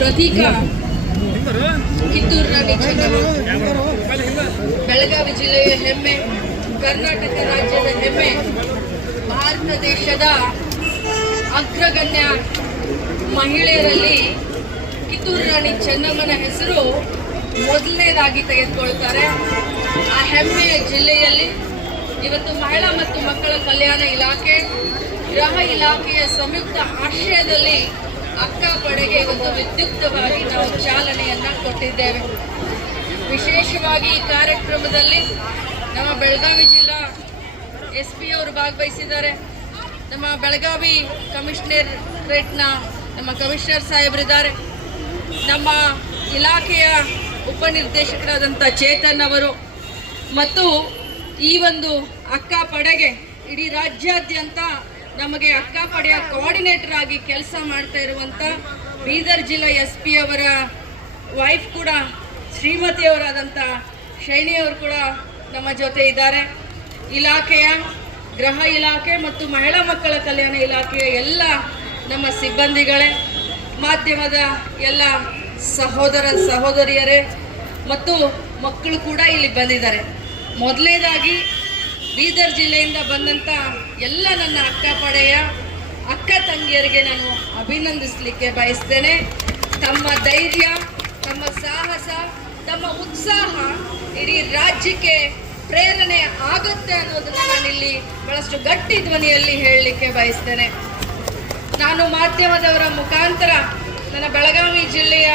ಪ್ರತೀಕ ಕಿತ್ತೂರು ರಾಣಿ ಚೆನ್ನಮ್ಮ ಬೆಳಗಾವಿ ಜಿಲ್ಲೆಯ ಹೆಮ್ಮೆ, ಕರ್ನಾಟಕ ರಾಜ್ಯದ ಹೆಮ್ಮೆ, ಭಾರತ ದೇಶದ ಅಗ್ರಗಣ್ಯ ಮಹಿಳೆಯರಲ್ಲಿ ಕಿತ್ತೂರು ರಾಣಿ ಚೆನ್ನಮ್ಮನ ಹೆಸರು ಮೊದಲನೇದಾಗಿ ತೆಗೆದುಕೊಳ್ತಾರೆ. ಆ ಹೆಮ್ಮೆಯ ಜಿಲ್ಲೆಯಲ್ಲಿ ಇವತ್ತು ಮಹಿಳಾ ಮತ್ತು ಮಕ್ಕಳ ಕಲ್ಯಾಣ ಇಲಾಖೆ, ಗೃಹ ಇಲಾಖೆಯ ಸಂಯುಕ್ತ ಆಶ್ರಯದಲ್ಲಿ ಅಕ್ಕಾ ಪಡೆಗೆ ಒಂದು ವಿದ್ಯುಕ್ತವಾಗಿ ನಾವು ಚಾಲನೆಯನ್ನು ಕೊಟ್ಟಿದ್ದೇವೆ. ವಿಶೇಷವಾಗಿ ಈ ಕಾರ್ಯಕ್ರಮದಲ್ಲಿ ನಮ್ಮ ಬೆಳಗಾವಿ ಜಿಲ್ಲಾ SP ಅವರು ಭಾಗವಹಿಸಿದ್ದಾರೆ. ನಮ್ಮ ಬೆಳಗಾವಿ ಕಮಿಷನರೇಟ್ನ ನಮ್ಮ ಕಮಿಷನರ್ ಸಾಹೇಬರಿದ್ದಾರೆ. ನಮ್ಮ ಇಲಾಖೆಯ ಉಪನಿರ್ದೇಶಕರಾದಂಥ ಚೇತನ್ ಅವರು ಮತ್ತು ಈ ಒಂದು ಅಕ್ಕಾ ಪಡೆಗೆ ಇಡೀ ರಾಜ್ಯಾದ್ಯಂತ ನಮಗೆ ಅಕ್ಕಾ ಪಡೆಯ ಕೋಆರ್ಡಿನೇಟರ್ ಆಗಿ ಕೆಲಸ ಮಾಡ್ತಾ ಇರುವಂಥ ಬೀದರ್ ಜಿಲ್ಲಾ SP ಅವರ ವೈಫ್ ಕೂಡ ಶ್ರೀಮತಿಯವರಾದಂಥ ಶೈನಿಯವರು ಕೂಡ ನಮ್ಮ ಜೊತೆ ಇದ್ದಾರೆ. ಇಲಾಖೆಯ ಗೃಹ ಇಲಾಖೆ ಮತ್ತು ಮಹಿಳಾ ಮಕ್ಕಳ ಕಲ್ಯಾಣ ಇಲಾಖೆಯ ಎಲ್ಲ ನಮ್ಮ ಸಿಬ್ಬಂದಿಗಳೇ, ಮಾಧ್ಯಮದ ಎಲ್ಲ ಸಹೋದರ ಸಹೋದರಿಯರೇ ಮತ್ತು ಮಕ್ಕಳು ಕೂಡ ಇಲ್ಲಿ ಬಂದಿದ್ದಾರೆ. ಮೊದಲನೇದಾಗಿ ಬೀದರ್ ಜಿಲ್ಲೆಯಿಂದ ಬಂದಂಥ ಎಲ್ಲ ನನ್ನ ಅಕ್ಕಾ ಪಡೆಯ ಅಕ್ಕ ತಂಗಿಯರಿಗೆ ನಾನು ಅಭಿನಂದಿಸಲಿಕ್ಕೆ ಬಯಸ್ತೇನೆ. ತಮ್ಮ ಧೈರ್ಯ, ತಮ್ಮ ಸಾಹಸ, ತಮ್ಮ ಉತ್ಸಾಹ ಇಡೀ ರಾಜ್ಯಕ್ಕೆ ಪ್ರೇರಣೆ ಆಗುತ್ತೆ ಅನ್ನೋದನ್ನು ನಾನಿಲ್ಲಿ ಬಹಳಷ್ಟು ಗಟ್ಟಿ ಧ್ವನಿಯಲ್ಲಿ ಹೇಳಲಿಕ್ಕೆ ಬಯಸ್ತೇನೆ. ನಾನು ಮಾಧ್ಯಮದವರ ಮುಖಾಂತರ ನನ್ನ ಬೆಳಗಾವಿ ಜಿಲ್ಲೆಯ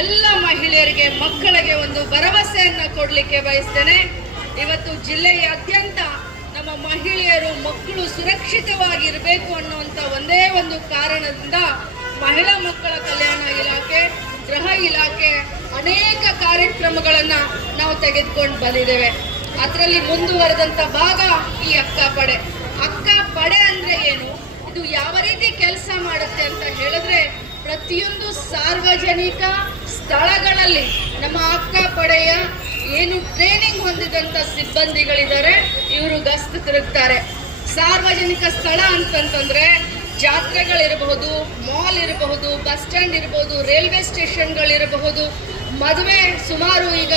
ಎಲ್ಲ ಮಹಿಳೆಯರಿಗೆ, ಮಕ್ಕಳಿಗೆ ಒಂದು ಭರವಸೆಯನ್ನು ಕೊಡಲಿಕ್ಕೆ ಬಯಸ್ತೇನೆ. ಇವತ್ತು ಜಿಲ್ಲೆಯಾದ್ಯಂತ ನಮ್ಮ ಮಹಿಳೆಯರು, ಮಕ್ಕಳು ಸುರಕ್ಷಿತವಾಗಿರಬೇಕು ಅನ್ನುವಂಥ ಒಂದೇ ಒಂದು ಕಾರಣದಿಂದ ಮಹಿಳಾ ಮಕ್ಕಳ ಕಲ್ಯಾಣ ಇಲಾಖೆ, ಗೃಹ ಇಲಾಖೆ ಅನೇಕ ಕಾರ್ಯಕ್ರಮಗಳನ್ನು ನಾವು ತೆಗೆದುಕೊಂಡು ಬಂದಿದ್ದೇವೆ. ಅದರಲ್ಲಿ ಮುಂದುವರೆದಂಥ ಭಾಗ ಈ ಅಕ್ಕಾ ಪಡೆ. ಅಕ್ಕಾ ಪಡೆ ಅಂದರೆ ಏನು, ಇದು ಯಾವ ರೀತಿ ಕೆಲಸ ಮಾಡುತ್ತೆ ಅಂತ ಹೇಳಿದ್ರೆ, ಪ್ರತಿಯೊಂದು ಸಾರ್ವಜನಿಕ ಸ್ಥಳಗಳಲ್ಲಿ ನಮ್ಮ ಅಕ್ಕಾ ಪಡೆಯ ಏನು ಟ್ರೈನಿಂಗ್ ಹೊಂದಿದಂಥ ಸಿಬ್ಬಂದಿಗಳಿದ್ದಾರೆ, ಇವರು ಗಸ್ತು ತಿರುಗ್ತಾರೆ. ಸಾರ್ವಜನಿಕ ಸ್ಥಳ ಅಂತಂತಂದ್ರೆ ಜಾತ್ರೆಗಳಿರಬಹುದು, ಮಾಲ್ ಇರಬಹುದು, ಬಸ್ ಸ್ಟ್ಯಾಂಡ್ ಇರಬಹುದು, ರೈಲ್ವೆ ಸ್ಟೇಷನ್ಗಳಿರಬಹುದು, ಮದುವೆ, ಸುಮಾರು ಈಗ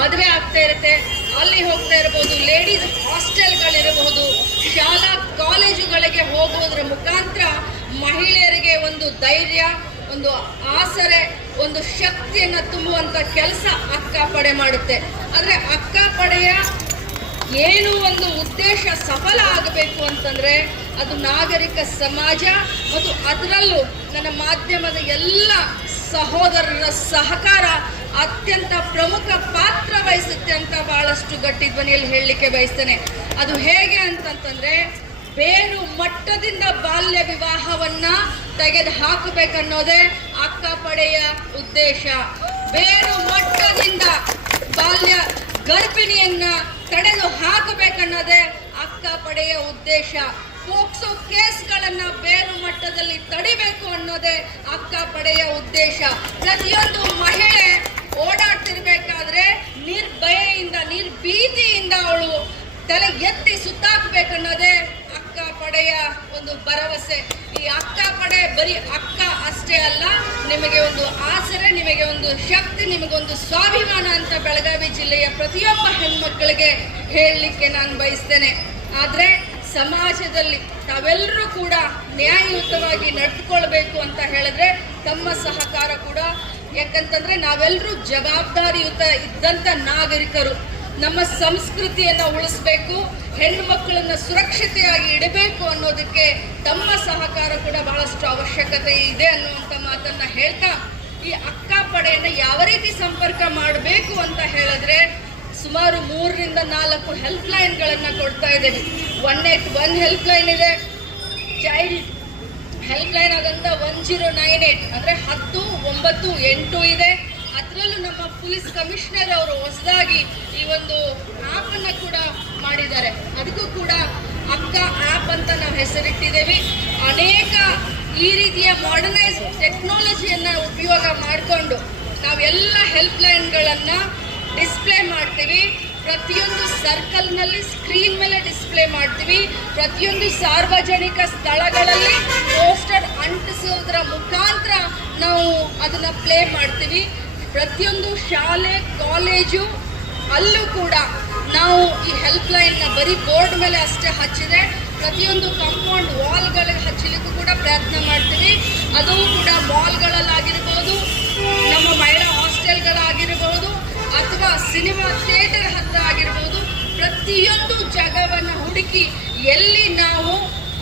ಮದುವೆ ಆಗ್ತಾ ಇರುತ್ತೆ, ಅಲ್ಲಿ ಹೋಗ್ತಾ ಇರಬಹುದು, ಲೇಡೀಸ್ ಹಾಸ್ಟೆಲ್ಗಳಿರಬಹುದು, ಶಾಲಾ ಕಾಲೇಜುಗಳಿಗೆ ಹೋಗೋದ್ರ ಮುಖಾಂತರ ಮಹಿಳೆಯರಿಗೆ ಒಂದು ಧೈರ್ಯ, ಒಂದು ಆಸರೆ, ಒಂದು ಶಕ್ತಿಯನ್ನು ತುಂಬುವಂಥ ಕೆಲಸ ಅಕ್ಕಾ ಪಡೆ ಮಾಡುತ್ತೆ. ಆದರೆ ಅಕ್ಕಾ ಪಡೆಯ ಏನು ಒಂದು ಉದ್ದೇಶ ಸಫಲ ಆಗಬೇಕು ಅಂತಂದರೆ ಅದು ನಾಗರಿಕ ಸಮಾಜ ಮತ್ತು ಅದರಲ್ಲೂ ನನ್ನ ಮಾಧ್ಯಮದ ಎಲ್ಲ ಸಹೋದರರ ಸಹಕಾರ ಅತ್ಯಂತ ಪ್ರಮುಖ ಪಾತ್ರ ವಹಿಸುತ್ತೆ ಅಂತ ಬಹಳಷ್ಟು ಗಟ್ಟಿ ಧ್ವನಿಯಲ್ಲಿ ಹೇಳಲಿಕ್ಕೆ ಬಯಸ್ತೇನೆ. ಅದು ಹೇಗೆ ಅಂತಂತಂದರೆ, ಬೇರು ಮಟ್ಟದಿಂದ ಬಾಲ್ಯ ವಿವಾಹವನ್ನ ತೆಗೆದು ಹಾಕಬೇಕನ್ನೋದೇ ಅಕ್ಕಾ ಪಡೆಯ ಉದ್ದೇಶ. ಬೇರು ಮಟ್ಟದಿಂದ ಬಾಲ್ಯ ಗರ್ಭಿಣಿಯನ್ನ ತಡೆದು ಹಾಕಬೇಕನ್ನೋದೇ ಅಕ್ಕಾ ಪಡೆಯ ಉದ್ದೇಶ. ಪೋಕ್ಸೋ ಕೇಸ್ಗಳನ್ನ ಬೇರು ಮಟ್ಟದಲ್ಲಿ ತಡಿಬೇಕು ಅನ್ನೋದೇ ಅಕ್ಕಾ ಪಡೆಯ ಉದ್ದೇಶ. ಪ್ರತಿಯೊಂದು ಮಹಿಳೆ ಓಡಾಡ್ತಿರ್ಬೇಕಾದ್ರೆ ನಿರ್ಭಯೆಯಿಂದ, ನಿರ್ಭೀತಿಯಿಂದ ಅವಳು ತಲೆ ಎತ್ತಿ ಸುತ್ತಾಕ್ಬೇಕನ್ನೋದೇ ಅಕ್ಕಾ ಪಡೆಯ ಒಂದು ಭರವಸೆ. ಈ ಅಕ್ಕಾ ಪಡೆ ಬರೀ ಅಕ್ಕ ಅಷ್ಟೇ ಅಲ್ಲ, ನಿಮಗೆ ಒಂದು ಆಸರೆ, ನಿಮಗೆ ಒಂದು ಶಕ್ತಿ, ನಿಮಗೊಂದು ಸ್ವಾಭಿಮಾನ ಅಂತ ಬೆಳಗಾವಿ ಜಿಲ್ಲೆಯ ಪ್ರತಿಯೊಬ್ಬ ಹೆಣ್ಮಕ್ಕಳಿಗೆ ಹೇಳಲಿಕ್ಕೆ ನಾನು ಬಯಸ್ತೇನೆ. ಆದರೆ ಸಮಾಜದಲ್ಲಿ ತಾವೆಲ್ಲರೂ ಕೂಡ ನ್ಯಾಯಯುತವಾಗಿ ನಡೆದುಕೊಳ್ಬೇಕು ಅಂತ ಹೇಳಿದ್ರೆ ತಮ್ಮ ಸಹಕಾರ ಕೂಡ, ಯಾಕಂತಂದ್ರೆ ನಾವೆಲ್ಲರೂ ಜವಾಬ್ದಾರಿಯುತ ಇದ್ದಂಥ ನಾಗರಿಕರು. ನಮ್ಮ ಸಂಸ್ಕೃತಿಯನ್ನು ಉಳಿಸ್ಬೇಕು, ಹೆಣ್ಣು ಮಕ್ಕಳನ್ನು ಸುರಕ್ಷತೆಯಾಗಿ ಇಡಬೇಕು ಅನ್ನೋದಕ್ಕೆ ತಮ್ಮ ಸಹಕಾರ ಕೂಡ ಬಹಳಷ್ಟು ಅವಶ್ಯಕತೆ ಇದೆ ಅನ್ನುವಂಥ ಮಾತನ್ನು ಹೇಳ್ತಾ, ಈ ಅಕ್ಕಾ ಪಡೆಯನ್ನು ಯಾವ ರೀತಿ ಸಂಪರ್ಕ ಮಾಡಬೇಕು ಅಂತ ಹೇಳಿದ್ರೆ, ಸುಮಾರು 3 ರಿಂದ 4 ಹೆಲ್ಪ್ ಲೈನ್ಗಳನ್ನು ಕೊಡ್ತಾ ಇದ್ದೇವೆ. 181 ಹೆಲ್ಪ್ ಲೈನ್ ಇದೆ, ಚೈಲ್ಡ್ ಹೆಲ್ಪ್ ಲೈನ್ ಆದಂಥ 1098 ಅಂದರೆ 1098 ಇದೆ. ಅದರಲ್ಲೂ ನಮ್ಮ ಪೊಲೀಸ್ ಕಮಿಷನರ್ ಅವರು ಹೊಸದಾಗಿ ಈ ಒಂದು ಆ್ಯಪನ್ನು ಕೂಡ ಮಾಡಿದ್ದಾರೆ. ಅದಕ್ಕೂ ಕೂಡ ಅಕ್ಕಾ ಆ್ಯಪ್ ಅಂತ ನಾವು ಹೆಸರಿಟ್ಟಿದ್ದೇವೆ. ಅನೇಕ ಈ ರೀತಿಯ ಮಾಡರ್ನೈಸ್ ಟೆಕ್ನಾಲಜಿಯನ್ನು ಉಪಯೋಗ ಮಾಡಿಕೊಂಡು ನಾವೆಲ್ಲ ಹೆಲ್ಪ್ ಲೈನ್ಗಳನ್ನು ಡಿಸ್ಪ್ಲೇ ಮಾಡ್ತೀವಿ. ಪ್ರತಿಯೊಂದು ಸರ್ಕಲ್ನಲ್ಲಿ ಸ್ಕ್ರೀನ್ ಮೇಲೆ ಡಿಸ್ಪ್ಲೇ ಮಾಡ್ತೀವಿ. ಪ್ರತಿಯೊಂದು ಸಾರ್ವಜನಿಕ ಸ್ಥಳಗಳಲ್ಲಿ ಪೋಸ್ಟರ್ ಅಂಟಿಸೋದ್ರ ಮುಖಾಂತರ ನಾವು ಅದನ್ನ ಪ್ಲೇ ಮಾಡ್ತೀವಿ. ಪ್ರತಿಯೊಂದು ಶಾಲೆ ಕಾಲೇಜು ಅಲ್ಲೂ ಕೂಡ ನಾವು ಈ ಹೆಲ್ಪ್ ಲೈನ್ನ ಬರೀ ಬೋರ್ಡ್ ಮೇಲೆ ಅಷ್ಟೇ ಹಚ್ಚಿದೆ, ಪ್ರತಿಯೊಂದು ಕಾಂಪೌಂಡ್ ವಾಲ್ಗಳಿಗೆ ಹಚ್ಚಲಿಕ್ಕೂ ಕೂಡ ಪ್ರಯತ್ನ ಮಾಡ್ತೀವಿ. ಅದು ಕೂಡ ಮಾಲ್ಗಳಲ್ಲಾಗಿರ್ಬೋದು, ನಮ್ಮ ಮಹಿಳಾ ಹಾಸ್ಟೆಲ್ಗಳಾಗಿರ್ಬೋದು, ಅಥವಾ ಸಿನಿಮಾ ಥಿಯೇಟರ್ ಹತ್ರ ಆಗಿರ್ಬೋದು, ಪ್ರತಿಯೊಂದು ಜಾಗವನ್ನು ಹುಡುಕಿ ಎಲ್ಲಿ ನಾವು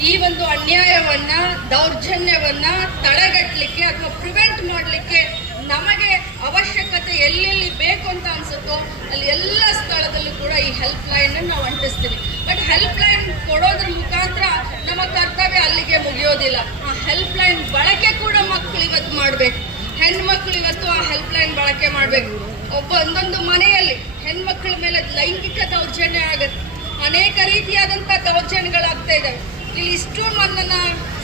ಈ ಒಂದು ಅನ್ಯಾಯವನ್ನ, ದೌರ್ಜನ್ಯವನ್ನ ತಡೆಗಟ್ಟಲಿಕ್ಕೆ ಅಥವಾ ಪ್ರಿವೆಂಟ್ ಮಾಡಲಿಕ್ಕೆ ನಮಗೆ ಅವಶ್ಯಕತೆ ಎಲ್ಲೆಲ್ಲಿ ಬೇಕು ಅಂತ ಅನ್ಸುತ್ತೋ ಅಲ್ಲಿ ಎಲ್ಲ ಸ್ಥಳದಲ್ಲೂ ಕೂಡ ಈ ಹೆಲ್ಪ್ ಲೈನ್ ನಾವು ಅಂಟಿಸ್ತೀವಿ. ಬಟ್ ಹೆಲ್ಪ್ ಲೈನ್ ಕೊಡೋದ್ರ ಮುಖಾಂತರ ನಮ್ಮ ಕರ್ತವ್ಯ ಅಲ್ಲಿಗೆ ಮುಗಿಯೋದಿಲ್ಲ. ಆ ಹೆಲ್ಪ್ ಲೈನ್ ಬಳಕೆ ಕೂಡ ಮಕ್ಕಳು ಇವತ್ತು ಮಾಡಬೇಕು. ಹೆಣ್ಮಕ್ಳು ಇವತ್ತು ಆ ಹೆಲ್ಪ್ ಲೈನ್ ಬಳಕೆ ಮಾಡಬೇಕು. ಒಂದೊಂದು ಮನೆಯಲ್ಲಿ ಹೆಣ್ಮಕ್ಳ ಮೇಲೆ ಲೈಂಗಿಕ ದೌರ್ಜನ್ಯ ಆಗುತ್ತೆ, ಅನೇಕ ರೀತಿಯಾದಂಥ ದೌರ್ಜನ್ಯಗಳಾಗ್ತಾ ಇದ್ದಾವೆ. ಇಲ್ಲಿ ಇಷ್ಟು ನನ್ನ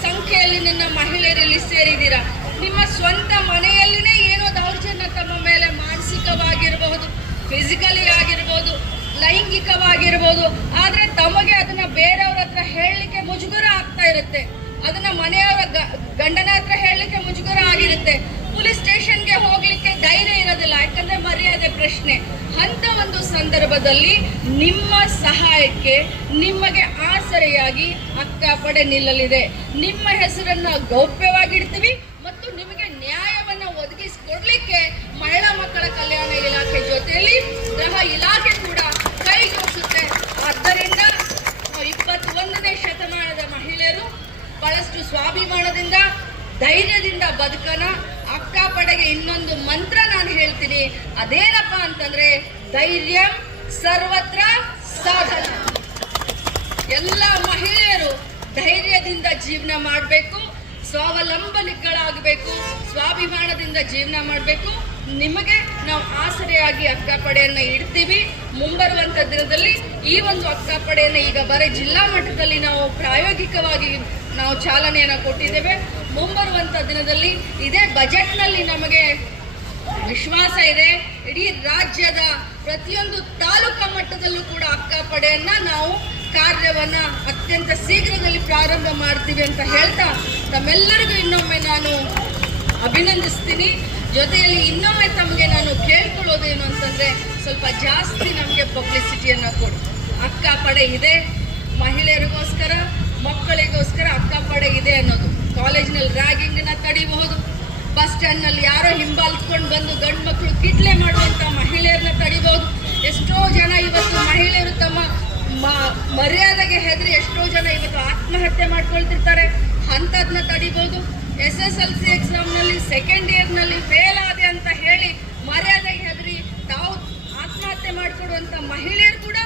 ಸಂಖ್ಯೆಯಲ್ಲಿ ನನ್ನ ಮಹಿಳೆಯರಲ್ಲಿ ಸೇರಿದ್ದೀರಾ. ನಿಮ್ಮ ಸ್ವಂತ ಮನೆಯಲ್ಲಿನೇ ಏನೋ ದೌರ್ಜನ್ಯ ತಮ್ಮ ಮೇಲೆ ಮಾನಸಿಕವಾಗಿರಬಹುದು, ಫಿಸಿಕಲಿ ಆಗಿರ್ಬೋದು, ಲೈಂಗಿಕವಾಗಿರ್ಬೋದು, ಆದರೆ ತಮಗೆ ಅದನ್ನ ಬೇರೆಯವ್ರ ಹತ್ರ ಹೇಳಲಿಕ್ಕೆ ಮುಜುಗರ ಆಗ್ತಾ ಇರುತ್ತೆ. ಅದನ್ನ ಮನೆಯವರ ಗಂಡನ ಹತ್ರ ಹೇಳಲಿಕ್ಕೆ ಮುಜುಗರ ಆಗಿರುತ್ತೆ. ಪೊಲೀಸ್ ಸ್ಟೇಷನ್ಗೆ ಹೋಗ್ಲಿಕ್ಕೆ ಧೈರ್ಯ ಇರೋದಿಲ್ಲ, ಯಾಕಂದ್ರೆ ಮರ್ಯಾದೆ ಪ್ರಶ್ನೆ. ಅಂತ ಒಂದು ಸಂದರ್ಭದಲ್ಲಿ ನಿಮ್ಮ ಸಹಾಯಕ್ಕೆ ನಿಮಗೆ ಆಸರೆಯಾಗಿ ಅಕ್ಕಪಡೆ ನಿಲ್ಲಲಿದೆ. ನಿಮ್ಮ ಹೆಸರನ್ನ ಗೌಪ್ಯವಾಗಿಡ್ತೀವಿ ಮತ್ತು ನಿಮಗೆ ನ್ಯಾಯವನ್ನ ಒದಗಿಸಿಕೊಡ್ಲಿಕ್ಕೆ ಮಹಿಳಾ ಮಕ್ಕಳ ಕಲ್ಯಾಣ ಇಲಾಖೆ ಜೊತೆಯಲ್ಲಿ ಗೃಹ ಇಲಾಖೆ ಕೂಡ ಕೈ ಜೋಡಿಸುತ್ತೆ. ಆದ್ದರಿಂದ 21ನೇ ಶತಮಾನದ ಮಹಿಳೆಯರು ಬಹಳಷ್ಟು ಸ್ವಾಭಿಮಾನದಿಂದ, ಧೈರ್ಯದಿಂದ ಬದುಕನ. ಅಕ್ಕಪಡೆಗೆ ಇನ್ನೊಂದು ಮಂತ್ರ ನಾನು ಹೇಳ್ತೀನಿ, ಅದೇನಪ್ಪ ಅಂತಂದ್ರೆ ಧೈರ್ಯ ಸರ್ವತ್ರ ಸಾಧನ. ಎಲ್ಲ ಮಹಿಳೆಯರು ಧೈರ್ಯದಿಂದ ಜೀವನ ಮಾಡಬೇಕು, ಸ್ವಾವಲಂಬನಿಗಳಾಗಬೇಕು, ಸ್ವಾಭಿಮಾನದಿಂದ ಜೀವನ ಮಾಡಬೇಕು. ನಿಮಗೆ ನಾವು ಆಸರೆಯಾಗಿ ಅಕ್ಕಪಡೆಯನ್ನು ಇಡ್ತೀವಿ. ಮುಂಬರುವಂಥ ದಿನದಲ್ಲಿ ಈ ಒಂದು ಅಕ್ಕಪಡೆಯನ್ನು ಈಗ ಬರೀ ಜಿಲ್ಲಾ ಮಟ್ಟದಲ್ಲಿ ನಾವು ಪ್ರಾಯೋಗಿಕವಾಗಿ ನಾವು ಚಾಲನೆಯನ್ನು ಕೊಟ್ಟಿದ್ದೇವೆ. ಮುಂಬರುವಂಥ ದಿನದಲ್ಲಿ ಇದೇ ಬಜೆಟ್ನಲ್ಲಿ ನಮಗೆ ವಿಶ್ವಾಸ ಇದೆ, ಇಡೀ ರಾಜ್ಯದ ಪ್ರತಿಯೊಂದು ತಾಲೂಕಾ ಮಟ್ಟದಲ್ಲೂ ಕೂಡ ಅಕ್ಕಪಡೆಯನ್ನ ನಾವು ಕಾರ್ಯವನ್ನ ಅತ್ಯಂತ ಶೀಘ್ರದಲ್ಲಿ ಪ್ರಾರಂಭ ಮಾಡ್ತೀವಿ ಅಂತ ಹೇಳ್ತಾ ತಮ್ಮೆಲ್ಲರಿಗೂ ಇನ್ನೊಮ್ಮೆ ನಾನು ಅಭಿನಂದಿಸ್ತೀನಿ. ಜೊತೆಯಲ್ಲಿ ಇನ್ನೊಮ್ಮೆ ತಮಗೆ ನಾನು ಕೇಳ್ಕೊಳ್ಳೋದೇನು ಅಂತಂದ್ರೆ, ಸ್ವಲ್ಪ ಜಾಸ್ತಿ ನಮಗೆ ಪಬ್ಲಿಸಿಟಿಯನ್ನು ಕೊಡಿ. ಅಕ್ಕಪಡೆ ಇದೆ, ಮಹಿಳೆಯರಿಗೋಸ್ಕರ, ಮಕ್ಕಳಿಗೋಸ್ಕರ ಅಕ್ಕಪಡೆ ಇದೆ ಅನ್ನೋದು. ಕಾಲೇಜಿನಲ್ಲಿ ರ್ಯಾಗಿಂಗ್ನ ತಡಿಬಹುದು, ಬಸ್ ಸ್ಟ್ಯಾಂಡ್ನಲ್ಲಿ ಯಾರೋ ಹಿಂಬಾಲಿಸ್ಕೊಂಡು ಬಂದು ಗಂಡು ಮಕ್ಕಳು ಕಿಟ್ಲೆ ಮಾಡುವಂಥ ಮಹಿಳೆಯರನ್ನ ತಡಿಬಹುದು. ಎಷ್ಟೋ ಜನ ಇವತ್ತು ಮಹಿಳೆಯರು ತಮ್ಮ ಮರ್ಯಾದೆಗೆ ಹೆದರಿ ಎಷ್ಟೋ ಜನ ಇವತ್ತು ಆತ್ಮಹತ್ಯೆ ಮಾಡ್ಕೊಳ್ತಿರ್ತಾರೆ, ಅಂಥದನ್ನ ತಡಿಬಹುದು. SSLC ಎಕ್ಸಾಮ್ನಲ್ಲಿ ಸೆಕೆಂಡ್ ಇಯರ್ನಲ್ಲಿ ಫೇಲ್ ಆದೆ ಅಂತ ಹೇಳಿ ಮರ್ಯಾದೆಗೆ ಹೆದರಿ ತಾವು ಆತ್ಮಹತ್ಯೆ ಮಾಡಿಕೊಡುವಂಥ ಮಹಿಳೆಯರು ಕೂಡ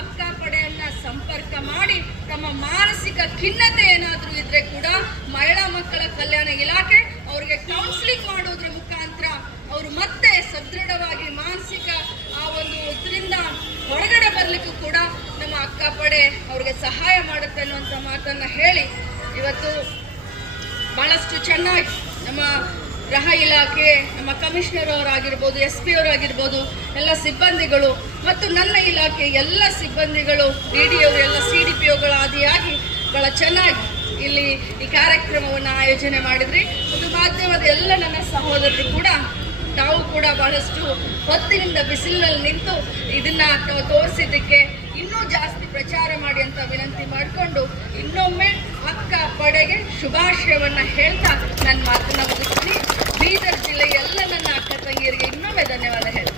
ಅಕ್ಕಪಡೆಯನ್ನ ಸಂಪರ್ಕ ಮಾಡಿ ತಮ್ಮ ಮಾನಸಿಕ ಖಿನ್ನತೆ ಏನಾದರೂ ಇದ್ರೆ ಕೂಡ ಮಹಿಳಾ ಮಕ್ಕಳ ಕಲ್ಯಾಣ ಇಲಾಖೆ ಅವರಿಗೆ ಕೌನ್ಸಿಲಿಂಗ್ ಮಾಡೋದ್ರ ಮುಖಾಂತರ ಅವರು ಮತ್ತೆ ಸದೃಢವಾಗಿ ಮಾನಸಿಕ ಆ ಒಂದು ಇದರಿಂದ ಹೊರಗಡೆ ಬರಲಿಕ್ಕೂ ಕೂಡ ನಮ್ಮ ಅಕ್ಕಪಡೆ ಅವರಿಗೆ ಸಹಾಯ ಮಾಡುತ್ತೆ ಅನ್ನುವಂಥ ಮಾತನ್ನ ಹೇಳಿ, ಇವತ್ತು ಬಹಳಷ್ಟು ಚೆನ್ನಾಗಿ ನಮ್ಮ ಗೃಹ ಇಲಾಖೆ, ನಮ್ಮ ಕಮಿಷನರ್ ಅವರಾಗಿರ್ಬೋದು, SP ಅವರಾಗಿರ್ಬೋದು, ಎಲ್ಲ ಸಿಬ್ಬಂದಿಗಳು ಮತ್ತು ನನ್ನ ಇಲಾಖೆ ಎಲ್ಲ ಸಿಬ್ಬಂದಿಗಳು, DDO ಎಲ್ಲ CDPOಗಳ ಆದಿಯಾಗಿ ಬಹಳ ಚೆನ್ನಾಗಿ ಇಲ್ಲಿ ಈ ಕಾರ್ಯಕ್ರಮವನ್ನು ಆಯೋಜನೆ ಮಾಡಿದ್ರಿ. ಒಂದು ಮಾಧ್ಯಮದ ಎಲ್ಲ ನನ್ನ ಸಹೋದರರು ಕೂಡ ತಾವು ಕೂಡ ಬಹಳಷ್ಟು ಹೊತ್ತಿನಿಂದ ಬಿಸಿಲಿನಲ್ಲಿ ನಿಂತು ಇದನ್ನ ತೋರಿಸಿದ್ದಕ್ಕೆ ಇನ್ನೂ ಜಾಸ್ತಿ ಪ್ರಚಾರ ಮಾಡಿ ಅಂತ ವಿನಂತಿ ಮಾಡಿಕೊಂಡು ಇನ್ನೊಮ್ಮೆ ಅಕ್ಕಪಡೆಗೆ ಶುಭಾಶಯವನ್ನ ಹೇಳ್ತಾ ನನ್ನ ಮಾತನ್ನ ಮುಗಿಸ್ತೀನಿ. ಬೀದರ್ ಜಿಲ್ಲೆಯ ಎಲ್ಲ ನನ್ನ ಅಕ್ಕ ತಂಗಿಯರಿಗೆ ಇನ್ನೊಮ್ಮೆ ಧನ್ಯವಾದ ಹೇಳ್ತೀನಿ.